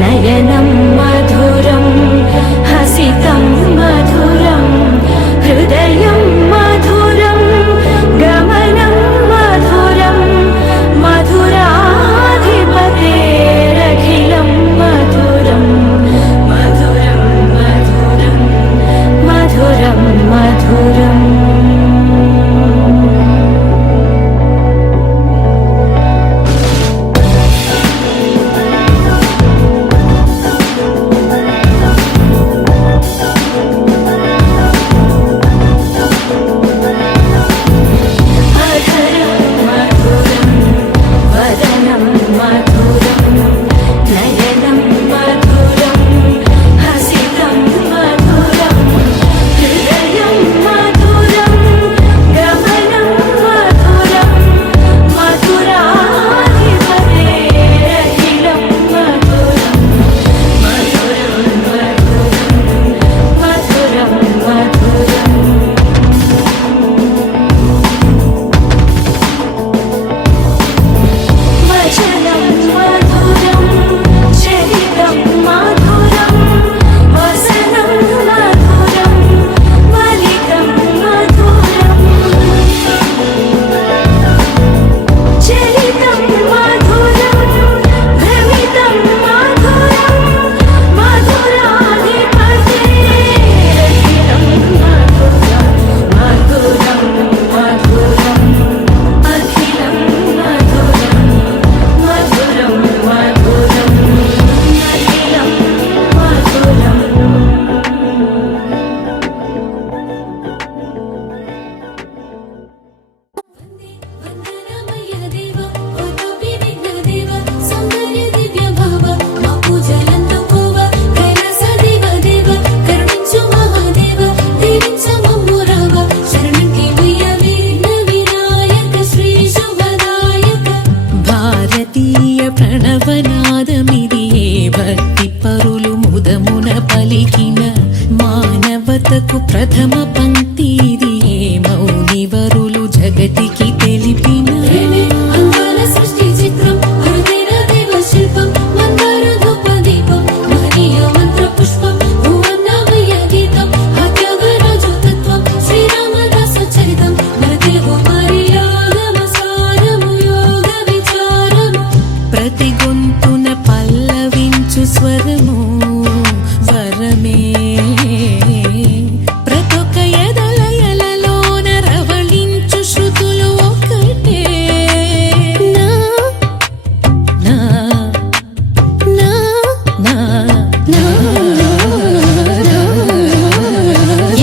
నయనం మధురం హసితం మధురం హృదయం మధురం గమనం మధురం మధురాధిపతేరఖిలం మధురం మధురం మధురం మధురం మధురం ప్రణవనాదమిదియే భక్తి పరులు ముదమున పలికిన మానవతకు ప్రథమ పంక్తి ఇదియే మౌనివరులు జగతికి తెలిపిన స్వరము వరమే ప్రతొక్క ఎదలయలలోన రవళించు శృతులు ఒకటే నా నా నా నా నా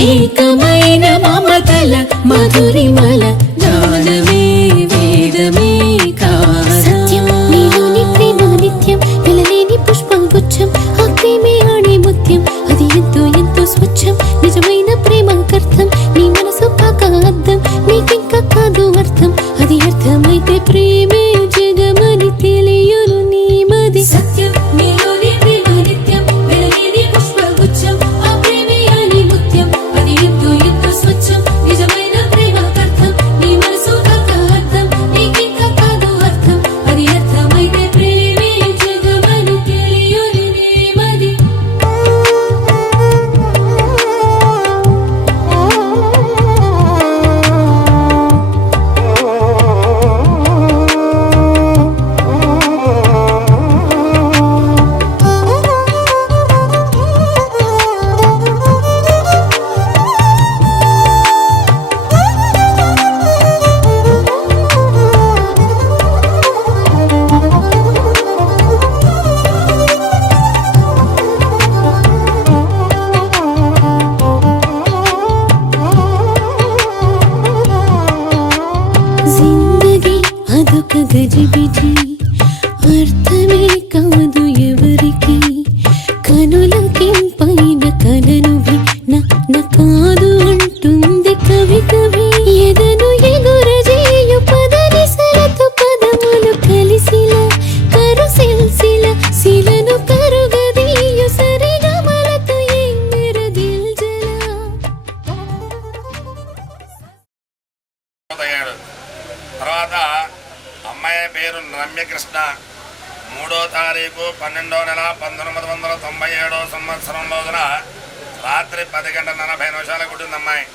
ఏకమైన మమతల మధురిమల జ్ఞానమే వేదమే సత్యం నీలోని ప్రేమ నిత్యం పిలలేని పుష్పగుచ్చం ఆ ప్రేమే ఆడే ముత్యం అది ఎంతో ఎంతో స్వచ్ఛం నిజమైన ప్రేమకర్థం నీ మనసు కాక అర్థం నీకింకా కాదు అర్థం అది అర్థమైతే ప్రేమే జగమని తెలియను నీ మది సత్యం నీలోని ప్రేమ నిత్యం పిలలేని పుష్పగుచ్చం ఆ ప్రేమే ఆడే ముత్యం అది ఎంతో ఎంతో స్వచ్ఛం నిజమైన ప్రేమకర్థం నీ మనసు కాక అర్థం నీకింకా కాదు అర్థం అది అర్థమైతే ప్రేమే జగమని తెలియను నీ మది జిందగీ అదొక గజిబిజి అర్థమే కాదు ఎవరికి కనులకింపైన కలనువి నా కాదు అంటుంది కవి కవి ఎదను ఎగురజేయు పదని సరతు పదములు కలిసిలా కరుసిల్సిల శిలను కరుగదీయు సరిగమలతో ఎమ్మెర దిల్జలా తర్వాత అమ్మాయి పేరు రమ్యకృష్ణ, 3వ తారీఖు 12వ నెల 1997 సంవత్సరం రోజున రాత్రి 10:40 పుట్టిందమ్మాయి.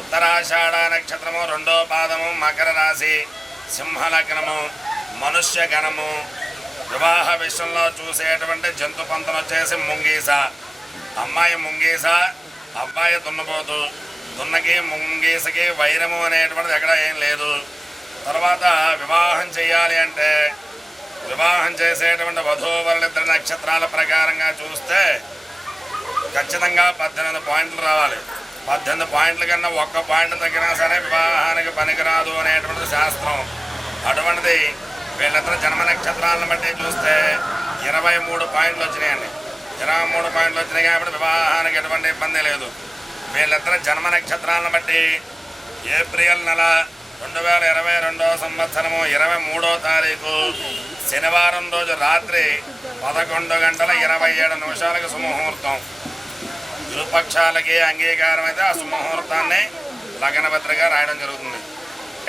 ఉత్తరాషాఢ నక్షత్రము 2వ పాదము, మకర రాశి, సింహలగ్నము, మనుష్య గణము. వివాహ విషయంలో చూసేటువంటి జంతు పంతులు వచ్చేసి ముంగీస. అమ్మాయి ముంగీస, అబ్బాయి దున్నపోతు. దున్నకి ముంగీసకి వైరము అనేటువంటిది ఎక్కడ ఏం లేదు. తర్వాత వివాహం చేయాలి అంటే వివాహం చేసేటువంటి వధూవరులిద్దరి నక్షత్రాల ప్రకారంగా చూస్తే ఖచ్చితంగా 18 పాయింట్లు రావాలి. 18 పాయింట్ల కన్నా ఒక్క పాయింట్ తగ్గినా సరే వివాహానికి పనికిరాదు అనేటువంటిది శాస్త్రం. అటువంటిది వీళ్ళిద్దరు జన్మ నక్షత్రాలను బట్టి చూస్తే 23 పాయింట్లు వచ్చినాయండి. 23 పాయింట్లు వచ్చినాయి కాబట్టి వివాహానికి ఎటువంటి ఇబ్బంది లేదు. వీళ్ళిద్దరు జన్మ నక్షత్రాలను బట్టి ఏప్రిల్ నెల 2022 సంవత్సరము 23వ తారీఖు శనివారం రోజు రాత్రి 11:27 సుముహూర్తం. ఇరుపక్షాలకి అంగీకారం అయితే ఆ సుముహూర్తాన్ని లగ్నపత్రిగా రాయడం జరుగుతుంది.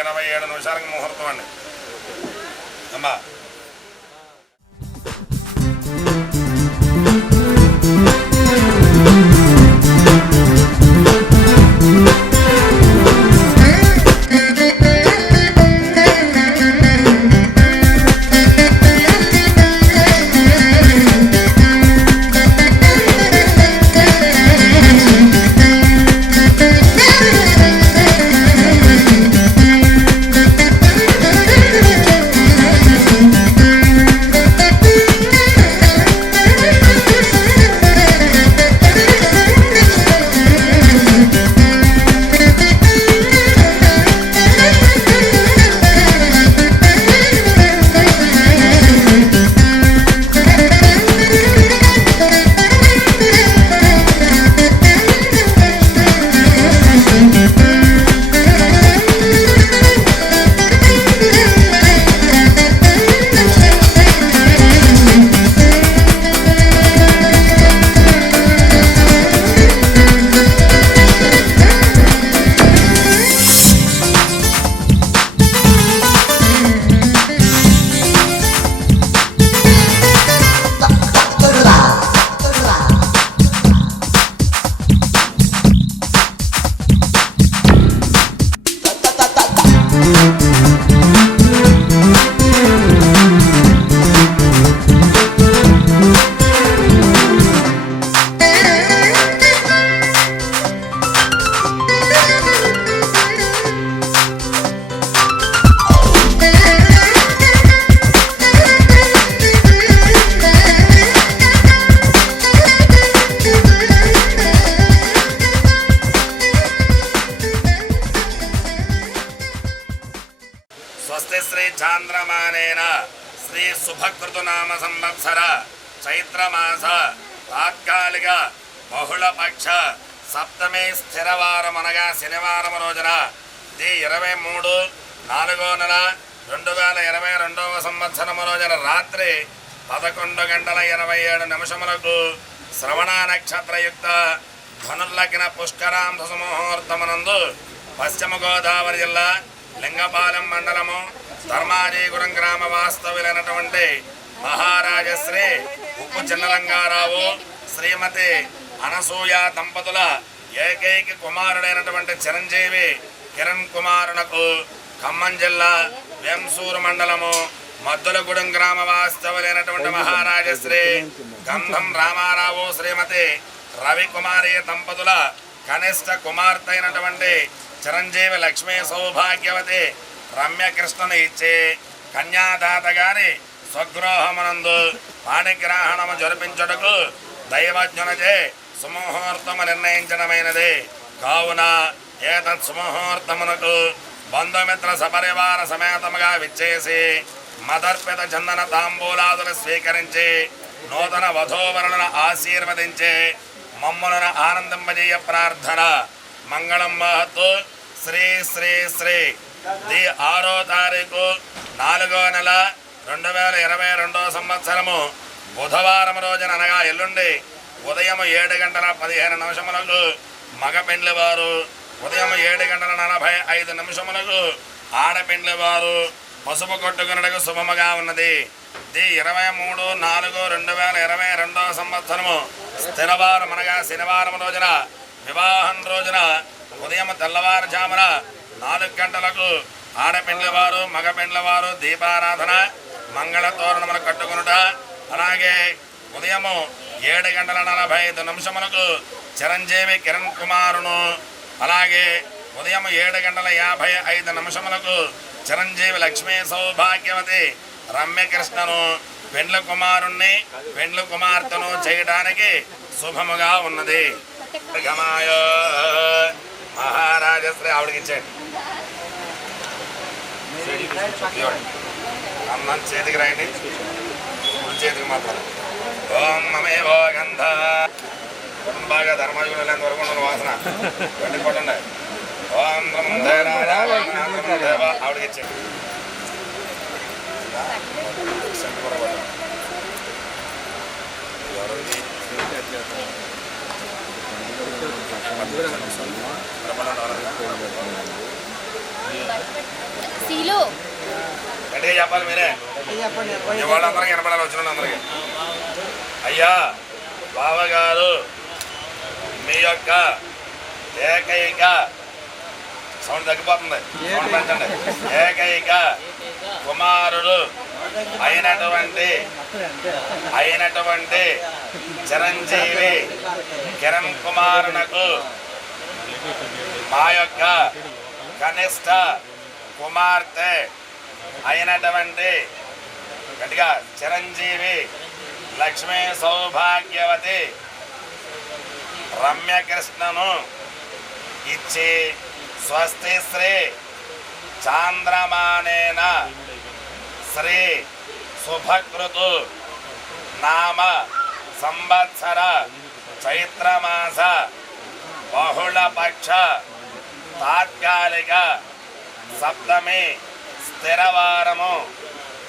27 ముహూర్తం అండి అమ్మా. స్వస్తి శ్రీ చాంద్రమానేన శ్రీ శుభకృతునామ సంవత్సర చైత్రమాస తాత్కాలిక బహుళపక్ష సప్తమి స్థిరవారం అనగా శనివారం రోజున 23/4వ నెల 2022 సంవత్సరం రోజున రాత్రి 11:27 శ్రవణ నక్షత్రయుక్త ధనుర్లగ్న పుష్కరాంశ ముహూర్తమునందు పశ్చిమ గోదావరి జిల్లా లింగపాలెం మండలము ధర్మాజీపురం గ్రామ వాస్తవ్యులైనటువంటి మహారాజశ్రీ ఉప్పు చిన్నరంగారావు శ్రీమతి అనసూయ దంపతుల ఏకైక కుమారుడైనటువంటి చిరంజీవి కిరణ్ కుమారునకు ఖమ్మం జిల్లా వేంసూరు మండలము మద్దులగూడెం గ్రామ వాస్తవ్యులైనటువంటి మహారాజశ్రీ గంధం రామారావు శ్రీమతి రవికుమారి దంపతుల కనిష్ట కుమార్తె అయినటువంటి చిరంజీవి లక్ష్మీ సౌభాగ్యవతి రమ్యకృష్ణను ఇచ్చి కన్యాదాత గారి స్వగృహమునందు పాణిగ్రహణము జరిపించుటకు దైవజ్ఞునచే సుముహూర్తము నిర్ణయించడమైనది. కావున ఏతత్ సుముహూర్తమునకు బంధుమిత్ర సపరివార సమేతముగా విచ్చేసి మదర్పిత చందన తాంబూలాదులు స్వీకరించి నూతన వధూవరులను ఆశీర్వదించి మమ్ములను ఆనందింపజేయ ప్రార్థన. మంగళం మహత్తు శ్రీ శ్రీ శ్రీ 6వ తారీఖు 4వ నెల 2022 సంవత్సరము బుధవారం రోజున అనగా ఎల్లుండి ఉదయం 7:15 మగ పెండ్లివారు, ఉదయం 7:45 ఆడపెండ్లివారు పసుపు కొట్టుకున్నటకు శుభముగా ఉన్నది. 23/4/2022 సంవత్సరము స్థిరవారం అనగా శనివారం రోజున వివాహం రోజున ఉదయం తెల్లవారుజామున 4 గంటలకు ఆడపిల్లవారు మగపిల్లవారు దీపారాధన మంగళ తోరణములు కట్టుకొనుట, అలాగే ఉదయము 7:45 చిరంజీవి కిరణ్ కుమారును, అలాగే ఉదయం 7:55 చిరంజీవి లక్ష్మీ సౌభాగ్యవతి రమ్యకృష్ణను పెండ్ల కుమారుణ్ణి పెండ్ల కుమార్తెను చేయడానికి శుభముగా ఉన్నది. గమాయ మహారాజశ్రీ ఆవిడకి ఇచ్చేయండి. అన్నం చేతికి రాయండి, చేతికి మాత్రం. ఓం మమేవో గంధ బాగా ధర్మాయుడు వరకు ఉన్న వాసన వెండి కొట్టండి. ఓం ఆవిడకి ఇచ్చేయండి. గట్టిగా చెప్పాలి మీరే, వాళ్ళందరికీ వినపడాలి, వచ్చిన అందరికీ. అయ్యా బావగారు మీ యొక్క ఏకైక సౌండ్ తగ్గిపోతుంది, సౌండ్ పెంచండి. ఏకైక కుమారుడు అయినటువంటి చిరంజీవి కిరణ్ కుమారునకు మా యొక్క కనిష్ట కుమార్తె అయినటువంటి గట్టిగా చిరంజీవి లక్ష్మీ సౌభాగ్యవతి రమ్యకృష్ణను ఇచ్చి స్వస్తి శ్రీ చాంద్రమానేన శ్రీ శుభకృతు నామ సంవత్సర చైత్రమాస బహుళపక్ష తాత్కాలిక సప్తమి స్థిరవారము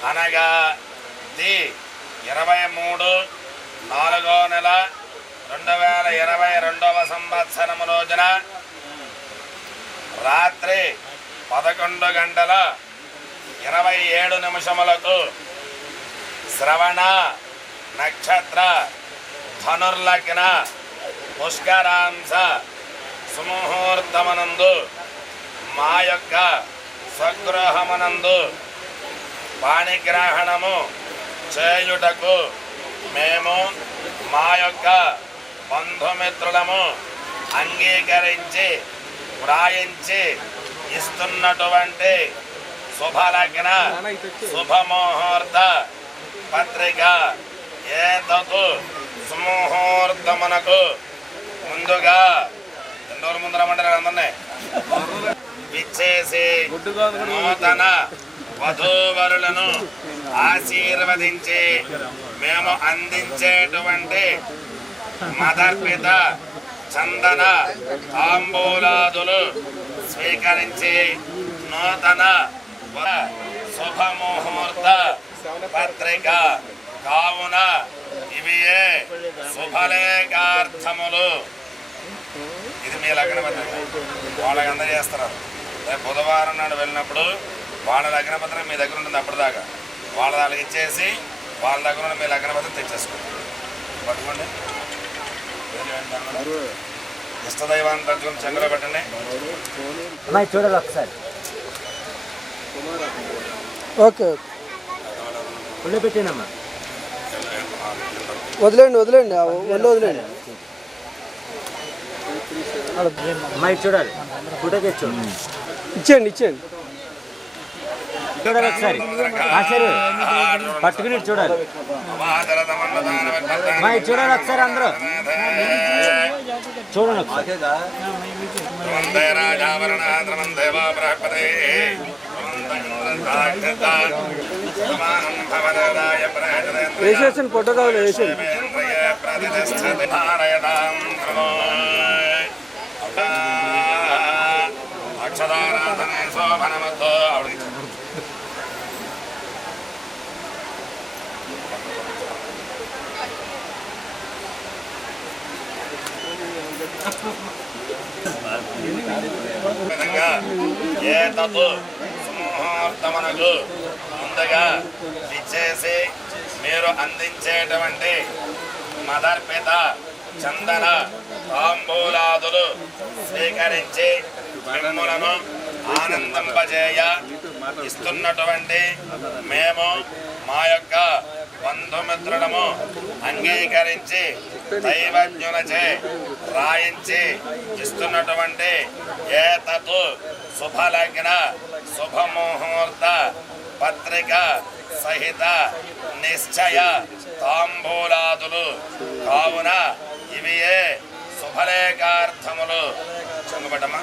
అనగా 23/4/2022 సంవత్సరము రోజున రాత్రి 11:27 శ్రవణ నక్షత్ర ధనుర్లగ్న పుష్కరాంశ సుముహూర్తమనందు మా యొక్క స్వగృహమనందు పాణిగ్రహణము చేయుటకు మేము మా యొక్క బంధుమిత్రులము అంగీకరించి వ్రాయించి ఇస్తున్నటువంటి శుభలగ్న శుభముహూర్త పత్రిక ఏతు సుముహూర్తమునకు ముందుగా 2 రోజుల ముందు రమ్మంటారు అందరినీ విచ్చేసి నూతన వధూవరులను ఆశీర్వదించి మేము అందించేటువంటి మదర్పిత చందన తాంబూలాదులు స్వీకరించి నూతన శుభముహూర్త పత్రిక కావున ఇవియే శుభలేఖార్థములు. ఇది మీ లగ్న పత్రిక వాళ్ళకి అందజేస్తున్నారు. రేపు బుధవారం నాడు వెళ్ళినప్పుడు వాళ్ళ లగ్న పత్రిక మీ దగ్గర ఉంటుంది. అప్పటిదాకా వాళ్ళ వాళ్ళకి ఇచ్చేసి వాళ్ళ దగ్గర మీ లగ్న పత్రిక తెచ్చేసుకోండి. పట్టుకోండి. ఇష్టదైవాన్ని తలుచుకుని చెంగులో పెట్టండి. చూడాలి ఒకసారి. ఓకే ఒళ్ళు పెట్టేనమ్మా. వదిలేండి వదిలేండి వదిలేండి. అమ్మాయి చూడాలి, ఫోటో తెచ్చు. ఇచ్చేయండి ఇచ్చేయండి. చూడాలి ఒకసారి. ఆశ్చర్య పట్టుకుని చూడాలి. అమ్మాయి చూడాలి ఒకసారి, అందరూ చూడండి ఒకసారి. వేసేసాను, ఫోటో కావాలి వేసేది. అక్షరారాధనే శోభనమతో ఆవిడకి విధంగా ఏ తత్తు సుముహూర్తమునకు ముందుగా ఇచ్చేసి మీరు అందించేటువంటి మదర్పిత చందన తాంబూలాదులు స్వీకరించి మిమ్ములను ఆనందింపజేయ ఇస్తున్నటువంటి మేము మా యొక్క బంధుమిత్రులము అంగీకరించి దైవజ్ఞులచే రాయించి ఇస్తున్నటువంటి ఏతతు శుభలగ్న శుభముహూర్త పత్రిక సహిత నిశ్చయ తాంబూలాదులు కావున ఇవియే శుభలేఖార్థములు. చెంగుబట్టమ్మా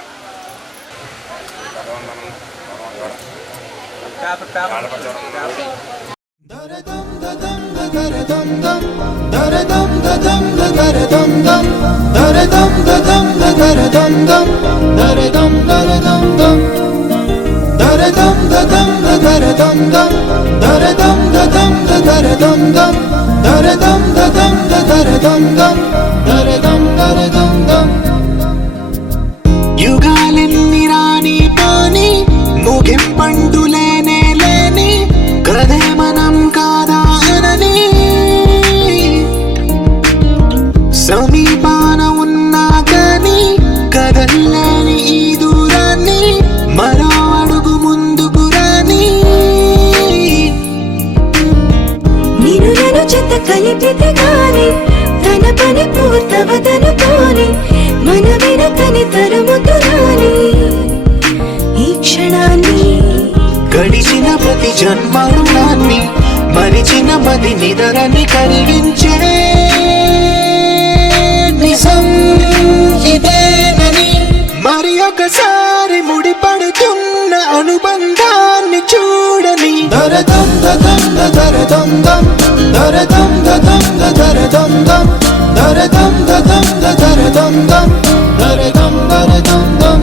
యుగాలెన్ని రాని పోని ముగింపండులేనే లేని కదే మనం కాదా అనని సమీపాన ఉన్నా కానీ కదల్లేని ఈ దూరాన్ని మరో అడుగు ముందుకు రాని నిన్ను నన్ను చెత్త కలిపితే గాని తన పని పూర్తవదనుకోని మన వెనకని తరుముతురాని ఈ క్షణాన్ని గడిచిన ప్రతి జన్మరుణాన్ని మరిచిన మది నిదరని కరిగించే నిజం ఇదేనని మరి ఒకసారి ముడిపడుతున్న అనుబంధాన్ని చూడని దరదం దదం దరదం దం దరదం దదం దరదం దం దరదం దదం దరదం దం దరదం దరదం దం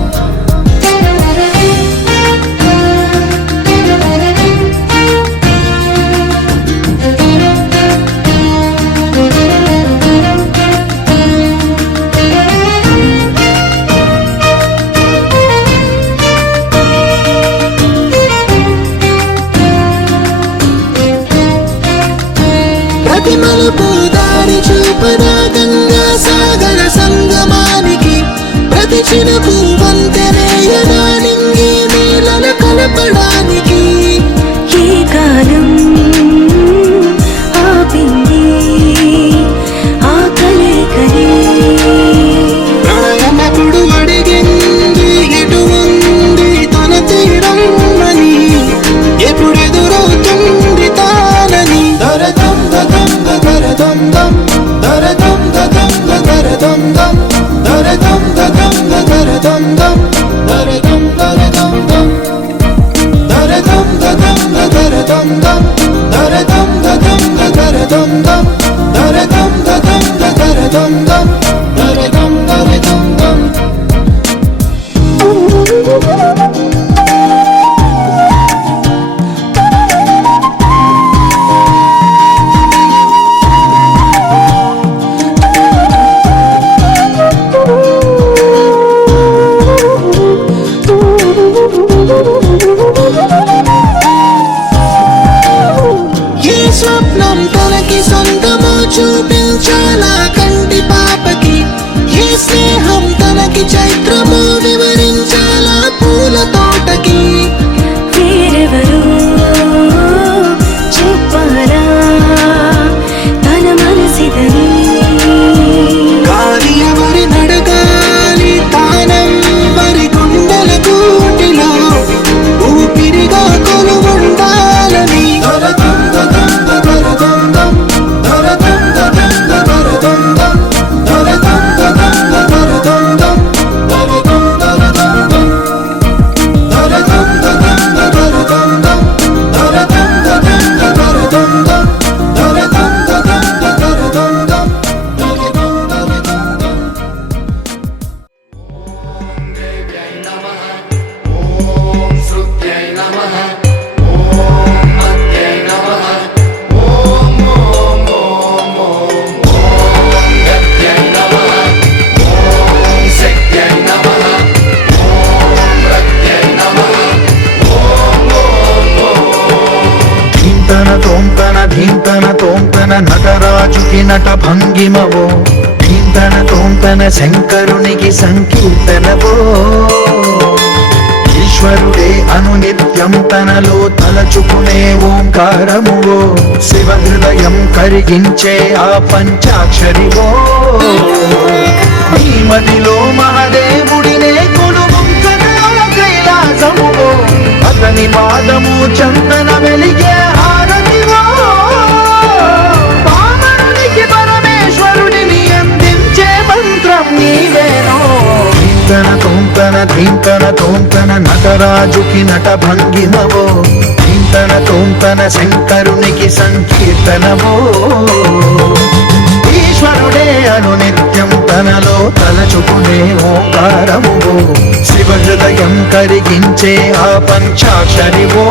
ప్రతి మలుపు దారి చూపదా గంగా సాగర సంగమానికి ప్రతి చినుకు వంతెనేయదా నింగి నీళ్ళ కలపడానికి ఏ కాలం ఆపింది ఆ కలే ప్రళయనప్పుడు అడిగింది ఎటు ఉంది తన తీరం అని ఎప్పుడెదురవుతుంది తానని దరదం దదం దరదం దం దరదం దదం దరదం దం దరదం దదం దరదం దం దరదం దరదం దం దరదం దదం దరదం దం దరదం దదం దరదం దం దరదం దదం దరదం దం దరదం దరదం దం ఏ స్వప్నం తనకి సొంతమో చూపించాలా కంటి పాపకి ఏ స్నేహం తనకి చైత్రమో వివరించాలా పూల తోటకి వేరెవరో చెప్పాలా తన మనసిదని గాలి ఎవరి నడగాలి తానం వరి గుండెల కూటిలో ఊపిరిగా కొలువుండాలని దరదం దదం దరదం దం దరదం దదం తోంతన నటరాజుకి నట భంగిమవో ధీంతన తోంతన శంకరునికి సంకీర్తనవో ఈశ్వరుడే అనునిత్యం తనలో తలచుకునే ఓంకారమువో శివ హృదయం కరిగించే ఆ పంచాక్షరివో ఈ మదిలో మహాదేవుడినే కొలువుంకనో కైలాసమువో అతని పాదము చందన వెలిగే హారతివో పావనునికి పరమేశ్వరుడిని అందించే మంత్రం నీవేనో ధీంతన తోంతన ధీంతన తోంతన నటరాజుకి నట భంగిమవో ధీంతన తోంతన శంకరునికి సంకీర్తనవో ఈశ్వరుడే అనునిత్యం తనలో తలచుకునే ఓంకారమువో శివ హృదయం కరిగించే ఆ పంచాక్షరివో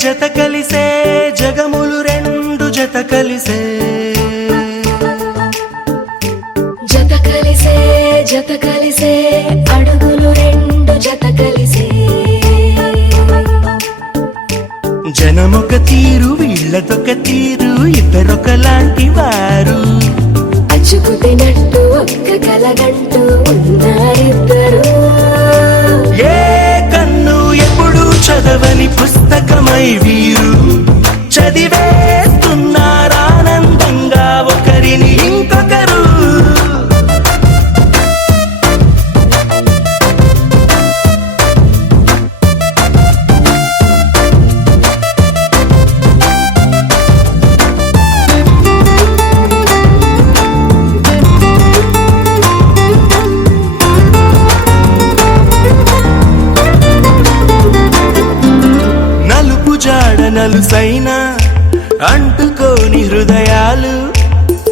జత కలిసే జగములు రెండు జత కలిసే జత కలిసే అడుగులు రెండు జత కలిసే జనమొక తీరు వీళ్ళదొక తీరు ఇద్దరొకలాంటి వారు అచ్చుకుతినట్టు ఒక్క కలగంటూ ఉన్నారిద్దరు ఏ కన్ను ఎప్పుడు చదవని పుస్తకమై వీరు చదివేస్తున్నారానందంగా ఒకరిని ఇంకొకరు నలుసైన అంటుకోని హృదయాలు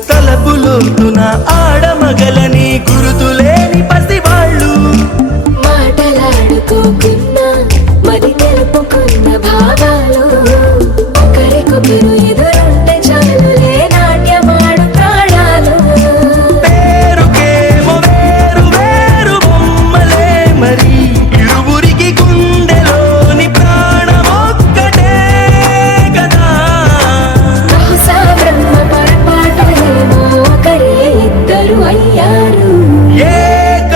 తలపులోతున ఆడమగలని గురుతులేని పసివాళ్ళు మాటలాడుకోకున్నా మరి తెలుపుకున్న భావాలు ఒకరికొకరు ఎదురుంటే చాలులే నాట్యమాడు ప్రాణాలు పేరుకేమో వేరు వేరు బొమ్మలే మరి ఇరువురికి గుండెలోని ప్రాణమొక్కటే కదా బహుశా బ్రహ్మ పొరపాటు ఏమో ఒకరే ఇద్దరు అయ్యారు ఏక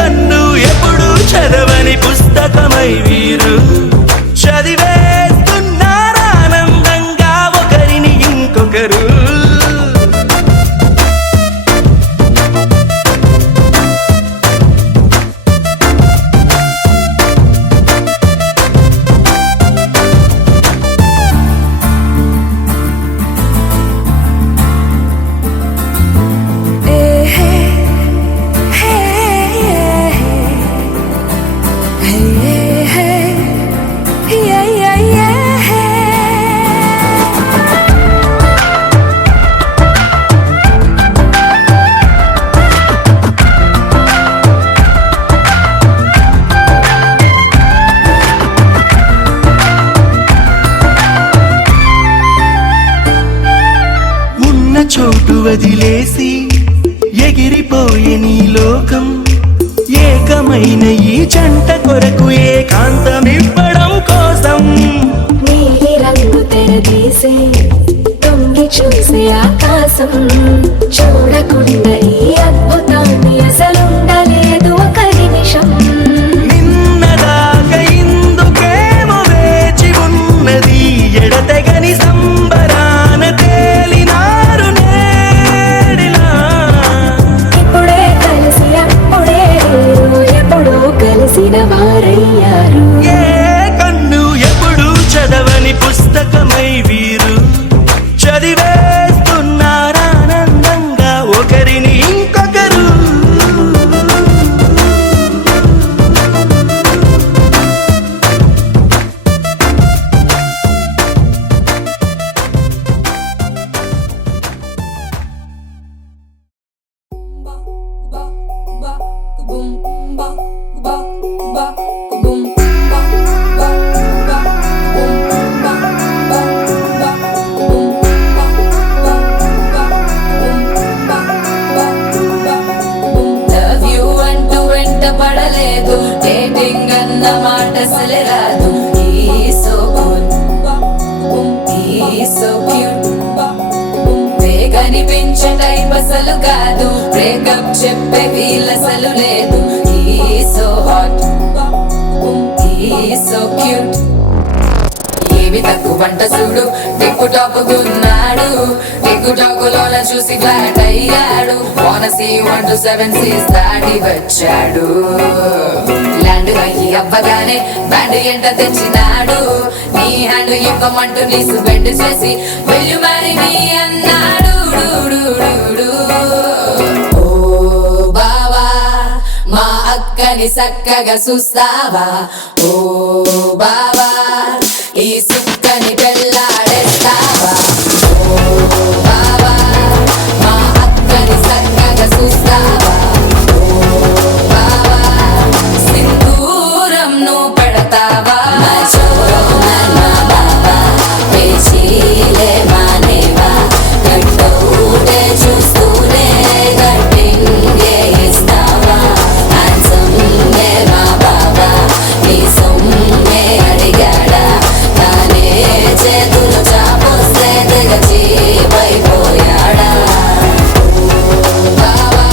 వదిలేసి ఎగిరిపోయే నీ లోకం ఏకమైన ఈ జంట కొరకు ఏకాంతమివ్వడం కోసం నీలి రంగు తెరదీసే తొంగి చూసే ఆకాశం చూడకుండా ఈ అద్భుతాన్ని అసలుండలేదు ఒక నిమిషం నిన్నదాకా ఇందుకేమో వేచి ఉన్నది ఎడతెగని సంబరాన తేలినారు నేడిలా ఇప్పుడే కలిసి అప్పుడే ఎప్పుడో కలిసిన వారయ్యారు ఏ కన్ను ఎప్పుడు చదవని పుస్తకమై వీరు చదివేస్తున్నారానందంగా ఒకరిని ఇంకొకరు లవ్ యూ అంటూ వెంట పడలేదు డేటింగ్ అన్న మాట అసలే రాదు సో క్యూట్ కనిపించే టైప్ అసలు కాదు బ్రేకప్ చెప్పే వీల్ అసలు లేదు సో హాట్ సో క్యూట్ ఏవి తక్కువ వంట చూడు టిక్కు టాప్ గున్నాడు టిక్కు టాక్ లోన చూసి ఫ్లాట్ అయ్యాడు వానసి 1 to 7 సీస్ దాటి వచ్చాడు ల్యాండ్ అయ్యి అవ్వగానే బ్యాండ్ ఎంట తెచ్చినాడు నీ హ్యాండ్ ఇవ్వమంటూ నీసు బెడ్ చేసి వెళ్ళు మరి నీ అన్నాడు ఓ బావా మా అక్కని చక్కగా చూస్తావా ఓ బావా ఈ సుక్కని పెళ్ళాడేస్తావా ఓ బావా మా అక్కని చక్కగా చూస్తావా ఓ బావా సింధూరం నువ్వు పెడతావా పేచీలే మానేవా కట్టౌటే చూస్తూనే కట్టింగే ఇస్తావా హ్యాండ్సమ్గే మా బాబా నీ సొమ్మే అడిగాడా తానే చేతులు చాపొస్తే తెగచి పైపోయాడా బావా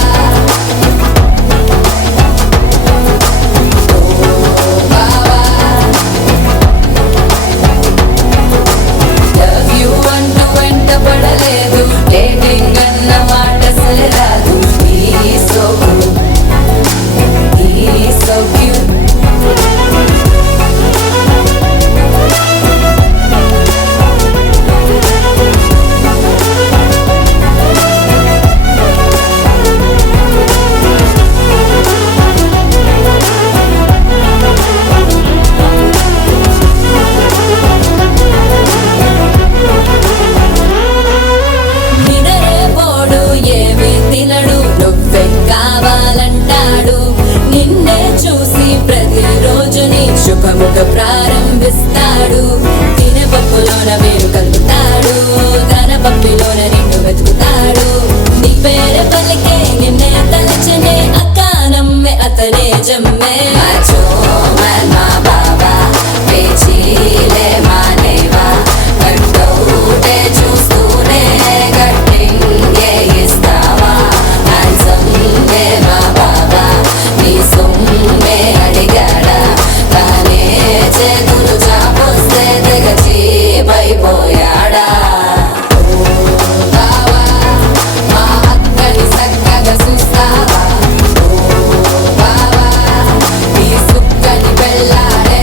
లవ్ యూ అంటూ వెంట పడలేదు డేటింగ్ అన్న మాట అసలు రాదు సో క్యూట్ నినరే పోడు ఏమి తినడు నువ్వే కావాలంటాడు నిన్నే చూసి ప్రతిరోజు నీ శుభముఖ ప్రారంభిస్తాడు తినే పప్పులోన వేరు కలుపుతాడు తన పప్పిలోన నిన్ను వెతుకుతాడు నీ పేరే పలికే నిన్నే తలచనే అక్క నమ్మే అతనే జమ్మే మా బాబా పేచీలే మానేవా కట్టౌటే చూస్తూనే కట్టింగే ఇస్తావా హ్యాండ్సమ్గే మా బాబా నీ సొమ్మే అడిగాడా తానే చేతులు చాపొస్తే తెగచి పైపోయాడా బావా మా అక్కని చక్కగా చూస్తావా బావా నీ సుక్కని పెళ్ళాడే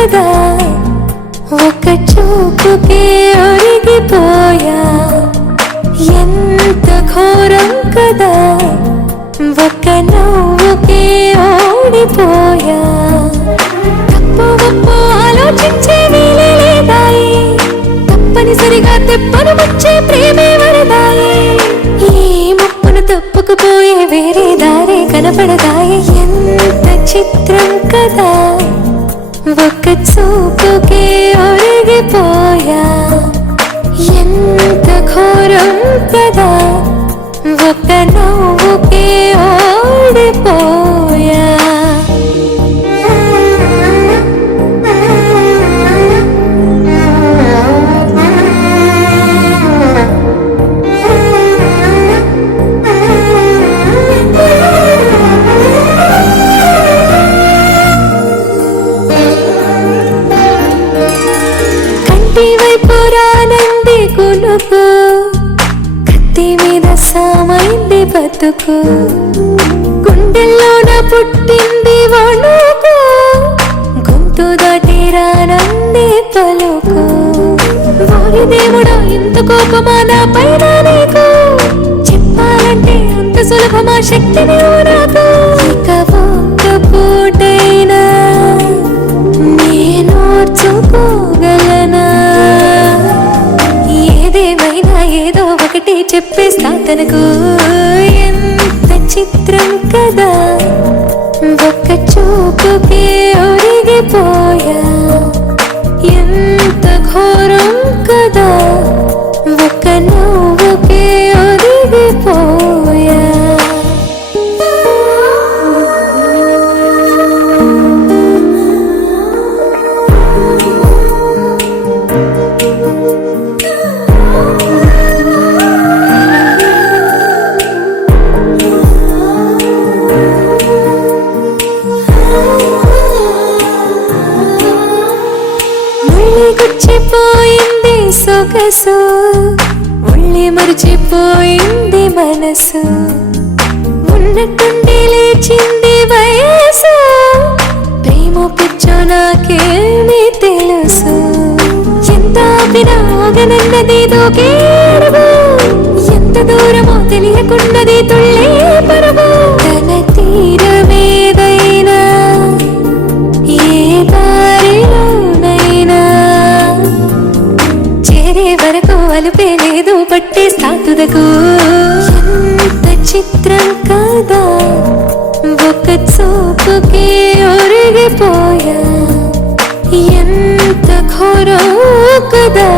కదా ఒక చూపుకే ఒరిగిపోయా ఎంత ఘోరం కదా ఒక నవ్వుకే ఓడిపోయా తప్పు గొప్ప ఆలోచించే వీలే లేదాయి తప్పనిసరిగా తెప్పను వచ్చే ప్రేమే వరదాయి ఈ ముప్పును తప్పుకుపోయే వేరే దారే కనపడదాయి ఎంత చిత్రం కదా ఒక చూపుకే ఒరిగిపోయా ఎంత ఘోరం కదా ఒక నవ్వుకే ఓడిపోయా కంటి వైపు రానంది కునుకు కత్తి మీద సామైంది బతుకు గుండెల్లోన పుట్టింది వణుకు గొంతు దాటి రానంది పలుకు వారి దేవుడా ఇంత కోపమా నా పైన నీకు చెప్పాలంటే అంత సులభమా శక్తిని నాకు ఇక ఒక్క పూటైనా నేనోర్చుకోగలనా ఏదేమైనా ఏదో ఒకటి చెప్పేస్తా తనకు ఎంత చిత్రం కదా ఒక్క చూపుకే ఒరిగిపోయా ఎంత ఘోరం కదా ఒక నవ్వుకే ఒరిగిపోయా గుచ్చిపోయింది సొగసు ఒళ్ళి మరిచిపోయింది మనసు ఉన్నట్టుండి లేచింది వయసు ప్రేమ పిచ్చో నాకేమీ తెలుసు ఎంత ఆపినాగనన్నది దూకేడుగు ఎంత దూరమో తెలియకున్నది తుళ్ళే పరుగు తన తీరమేదైనా ఏ దారిలోనైనా చేరే వరకు అలుపే లేదు పట్టేస్తా తుదకు ఎంత చిత్రం కదా ఒక చూపుకే ఒరిగిపోయా ఎంత ఘోరం కదా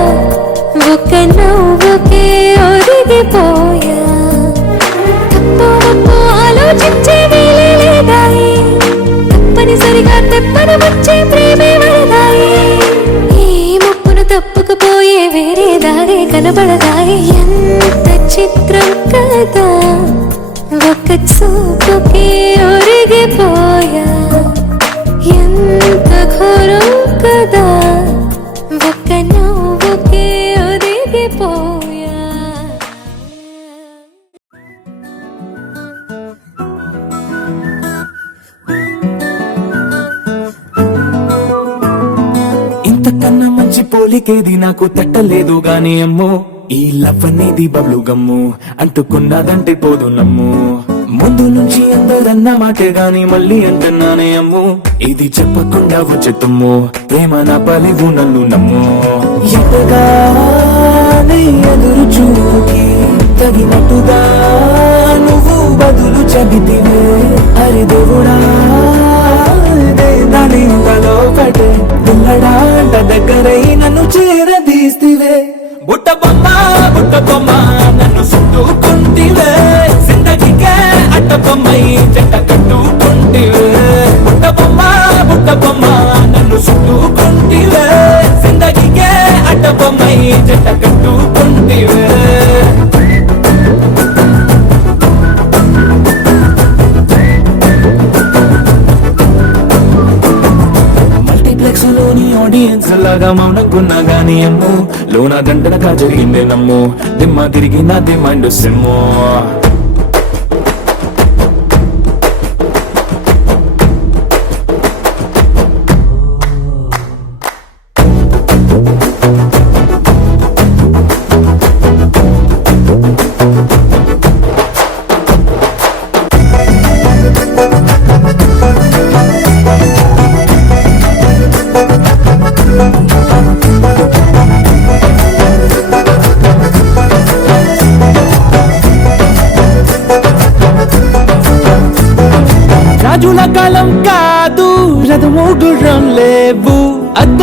ఒక నవ్వుకే ఒరిగిపోయా తప్పు ఒప్పు ఆలోచించే వీలే లేదాయి తప్పనిసరిగా తెప్పను వచ్చే ప్రేమే వరదాయి ఈ ముప్పును తప్పుకుపోయే వేరే దారే కనబడదాయి ఎంత చిత్రం కదా ఒక చూపుకే ఒరిగిపోయా ఎంత ఘోరం కదా ఒక నవ్వుకే ఒరిగిపోయా ఇంతకన్నా మంచి పోలికేది నాకు తట్టలేదు గాని అమ్మో ఈ లవ్ అనేది బబ్లు గమ్ము అంటుకున్నదంటే పోదు నమ్ము ముందు నుంచి అందరన్న మాటే గాని మళ్ళీ అంటున్నానే అమ్ము ఇది చెప్పకుండా వచ్చే తుమ్ము ప్రేమ నా పలివు నన్ను నమ్ము ఎంతగానే ఎదురు చూకి తగినట్టుగా నువ్వు బదులు చెబితివే అరి దేవుడా దాని లోపటే పిల్లడాంట దగ్గరై నన్ను చేరదీస్తివే బుట్ట బొమ్మ నన్ను చుట్టుకుంటివే జిందగీకే అట్ట బొమ్మై జంట కట్టుకుంటివే బుట్ట బొమ్మ నన్ను చుట్టుకుంటివే జిందగీకే అట్ట బొమ్మై జంట కట్టుకుంటివే ఆడియన్స్ లాగా మౌనకున్నా గానీ అమ్ము లోన దండనగా జరిగిందే నమ్ము దిమ్మ తిరిగి నా దిమ్మండు సిమ్ము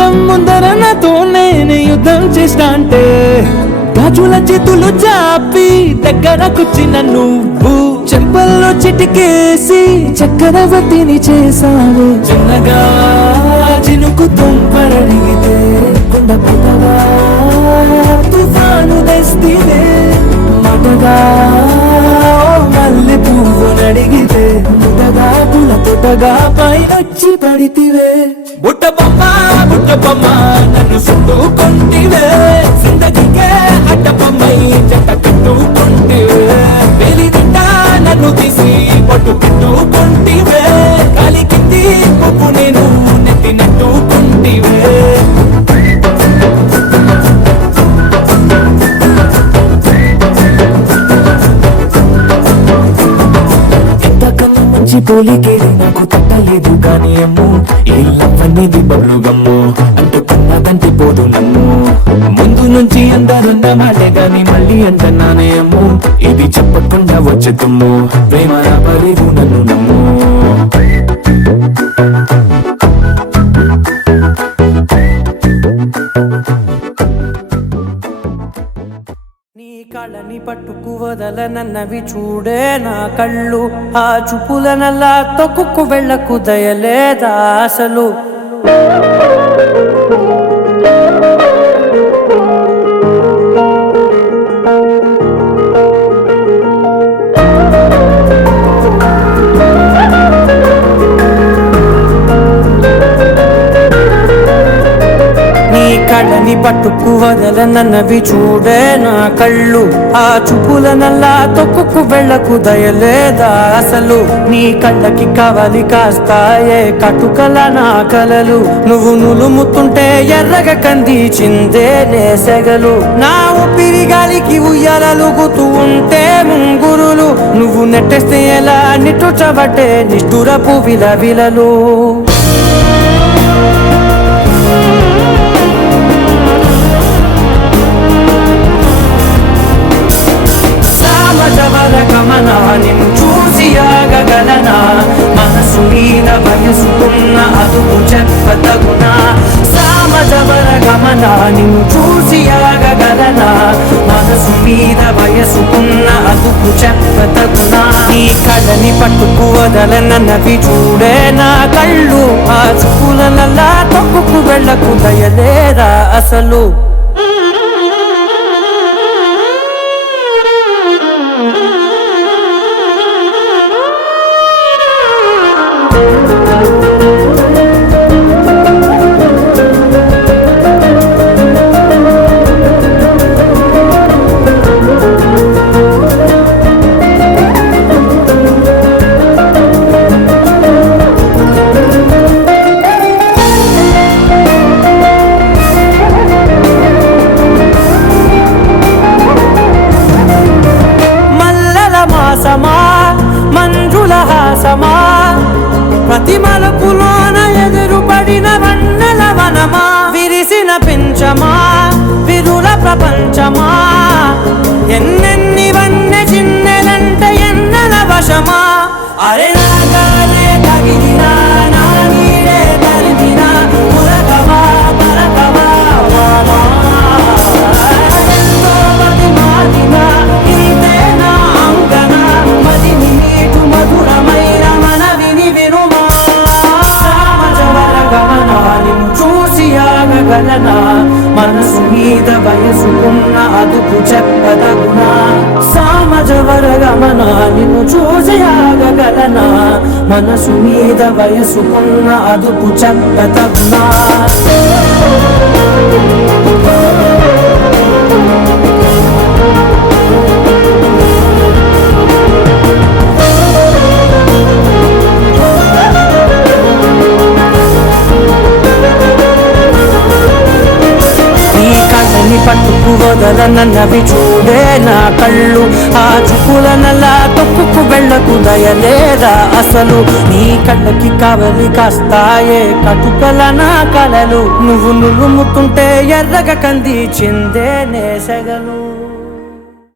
మొత్తం ముందర నాతో నేను యుద్ధం చేస్తా అంటే గాజుల చేతులు చాపి దగ్గరకొచ్చిన నువ్వు చెంపల్లో చిటికేసి చక్రవర్తిని చేసావు చిన్నగా చినుకు తుంపరడిగితే కొండ పెద్దగా తుఫాను తెస్తే మటగా మల్లె పువ్వు నడిగితే ముటగా పుల తొటగా పైనొచ్చి పడితివే బుట్ట బొమ్మ నన్ను చుట్టుకుంటివే జిందగీకే అడ్డ బొమ్మై జంట కట్టుకుంటివే వేలి నిండా నన్ను తీసి పట్టు పెట్టుకుంటివే కాలి కింది పువ్వు నేను నెట్టినట్టుకుంటివే పోలికేది నాకు తట్టలేదు కానీ అమ్ము ఈ లవ్ అనేది బబ్లు గమ్ము అంటుకున్నదంటే పోదు నమ్ము ముందు నుంచి అందరున్న మాటే గాని మళ్ళీ అంటున్నానే అమ్ము ఇది చెప్పకుండా వచ్చే తుమ్ము ప్రేమ రాబలేదు నన్ను నమ్ము కళ్ళని పట్టుకు వదలనన్నవి చూడే నా కళ్ళు ఆ చూపులనల్లా తొక్కుకు వెళ్ళకు దయలేదా అసలు కళ్ళని పట్టుకు వదలనన్నవి చూడే నా కళ్ళు ఆ చూపులనల్లా తొక్కుకు వెళ్ళకు దయలేదా అసలు నీ కళ్ళకి కవలి కాస్తాయే కటుకల నా కలలు నువ్వు నులుముతుంటే ఎర్రగ కంది చిందే నేసెగలు నా ఊపిరి గాలికి ఉయ్యాలలుగుతూ ఉంటే ముంగురులు నువ్వు నెట్టేస్తే ఎలా నిట్టుచబట్టే నిష్ఠురపు విలవిలలు గమనా నిన్ను చూసి ఆగగలనా మనసు మీద వయసుకున్న అదుపు చెప్పతగునా సామజవర గమనా నిన్ను చూసి ఆగగలనా మనసు మీద వయసుకున్న అదుపు చెప్పతగునా నీ కళ్ళని పట్టుకు వదలనన్నవి చూడే నా కళ్ళు ఆ చూపులనల్లా తొక్కుకు వెళ్ళకు దయలేరా అసలు మంజుల హాసమా ప్రతి మలుపులోన ఎదురుపడిన వన్నెల వనమా విరిసిన పించమా విరుల ప్రపంచమా ఎన్నెన్ని వన్నె చిన్నెలంటే ఎన్నెల వశమా అరే నాగానే తగిలినా నా నీడే తరిమినా పురకమా పరకమా వామా ఎంతో మతి మాటినా ఇంతే నా అంగన మదిని నీటు మధురమైన మనవిని వినుమా సామజవర గమనా నిన్ను చూసి ఆగగలనా మనసు మీద వయసుకున్న అదుపు చెప్పదగునా సామజవర గమనా నిన్ను చూసి ఆగగలనా మనసు మీద వయసుకున్న అదుపు చెప్పదగునా పట్టుకు వదలనన్నవి చూడే నా కళ్ళు ఆ చూపులనల్లా తొక్కుకు వెళ్ళకు దయలేదా అసలు నీ కళ్ళకి కవలి కాస్తాయే కటుకల నా కలలు నువ్వు నులుముతుంటే ఎర్రగ కంది చిందే నేసెగలు